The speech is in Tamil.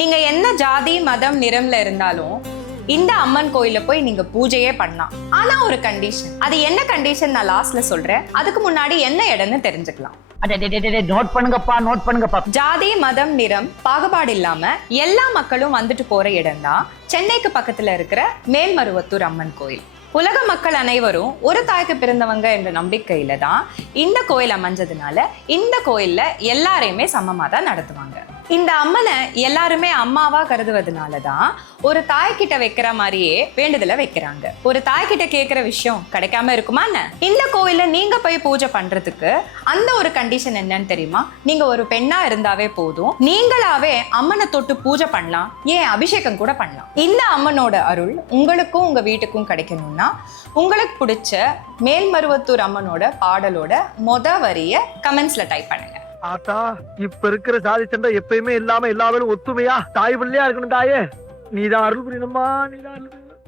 நீங்க என்ன ஜாதி மதம் நிறம்ல இருந்தாலும் இந்த அம்மன் கோயில போய் நீங்க பூஜையே பண்ணலாம். ஆனா ஒரு கண்டிஷன். அது என்ன கண்டிஷன் நான் லாஸ்ட்ல சொல்றேன். அதுக்கு முன்னாடி என்ன இடம்னு தெரிஞ்சுக்கலாம். நோட் பண்ணுங்கப்பா. ஜாதி மதம் நிறம் பாகுபாடு இல்லாம எல்லா மக்களும் வந்துட்டு போற இடம் தான் சென்னைக்கு பக்கத்துல இருக்கிற மேல்மருவத்தூர் அம்மன் கோயில். உலக மக்கள் அனைவரும் ஒரு தாய்க்கு பிறந்தவங்க என்ற நம்பிக்கையில தான் இந்த கோயில் அமைஞ்சதுனால இந்த கோயில்ல எல்லாரையுமே சமமா தான் நடத்துவாங்க. இந்த அம்மனை எல்லாருமே அம்மாவா கருதுவதனாலதான் ஒரு தாய்கிட்ட வைக்கிற மாதிரியே வேண்டுதலை வைக்கிறாங்க. ஒரு தாய்கிட்ட கேட்கிற விஷயம் கிடைக்காம இருக்குமா என்ன? இந்த கோயில்ல நீங்க போய் பூஜை பண்றதுக்கு அந்த ஒரு கண்டிஷன் என்னன்னு தெரியுமா? நீங்க ஒரு பெண்ணா இருந்தாவே போதும், நீங்களாவே அம்மனை தொட்டு பூஜை பண்ணலாம், ஏன் அபிஷேகம் கூட பண்ணலாம். இந்த அம்மனோட அருள் உங்களுக்கும் உங்க வீட்டுக்கும் கிடைக்கணும்னா உங்களுக்கு பிடிச்ச மேல்மருவத்தூர் அம்மனோட பாடலோட வரிய கமெண்ட்ஸ்ல டைப் பண்ணுங்க. ஆத்தா, இப்ப இருக்கிற சாதி சண்டை எப்பயுமே இல்லாம எல்லாரும் ஒத்துமையா தாய் பிள்ளையா இருக்கணும். தாயே, நீதான் அருள் புரியணுமா, நீதான் அருள் புரியணும்.